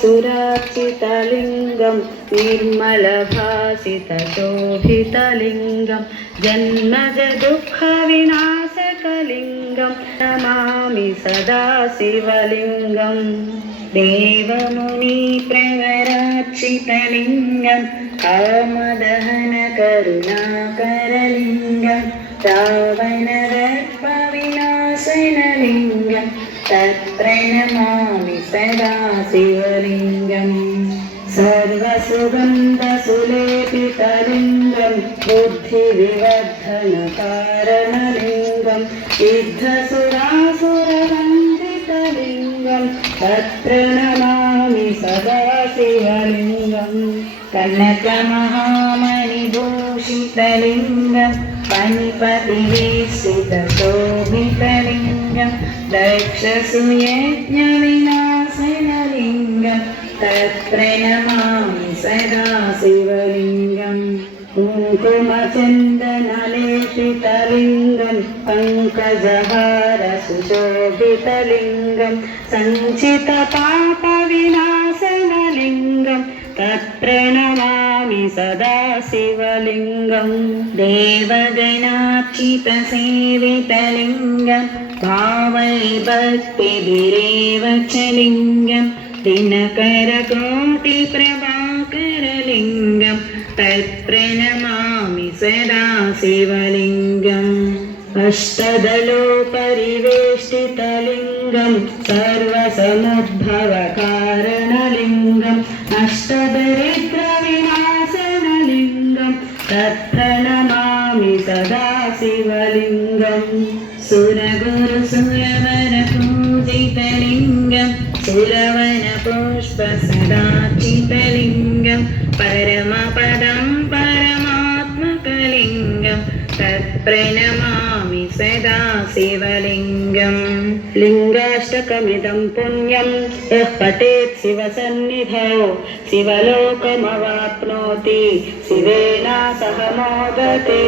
सुरार्चितलिङ्गं निर्मलभासितशोभितलिङ्गं जन्मज दुःखविनाशकलिङ्गं नमामि सदा शिवलिङ्गं देवमुनिप्रवरार्चितलिङ्गं कामदहनकरुणाकरलिङ्गं रावणदर्पविनाशनलिङ्गं तत्प्रणमामि सदा शिवलिङ्गं सर्वसुगन्धसुलेपितलिङ्गं बुद्धिविवर्धनकारणलिङ्गं सिद्धसुरासुरवन्दितलिङ्गं तत्प्रणमामि सदा शिवलिङ्गं कनकमहामणिभूषितलिङ्गं पनिपतिवेशितशोभितलिङ्गं दक्षसूयज्ञविनाशनलिङ्गं तत्प्रणमामि सदा शिवलिङ्गं कुङ्कुमचन्दनलेपितलिङ्गं पङ्कजहारसुशोभितलिङ्गं सञ्चितपापविनाशनलिङ्गं तत्प्रणमामि सदा शिवलिङ्गं देवगणार्चितसेवितलिङ्गं भावैर्भक्तिभिरेव च लिङ्गं दिनकरकोटिप्रभाकरलिङ्गं तत्प्रणमामि सदा शिवलिङ्गम् अष्टदलोपरिवेष्टितलिङ्गं सर्वसमुद्भवकारणलिङ्गम् अष्टदरिद्रविनाशनलिङ्गं तत्प्रणमामि सदा शिवलिङ्गं सुरगुरुसुरवरपूजितलिङ्गं सुरवनपुष्पसदार्चितलिङ्गं परमपदं परमात्मकलिङ्गं तत्प्रणमामि सदा शिवलिङ्गं लिङ्गाष्टकमिदं पुण्यं यः पठेत् शिवसन्निधौ शिवलोकमवाप्नोति शिवेन सह मोदते।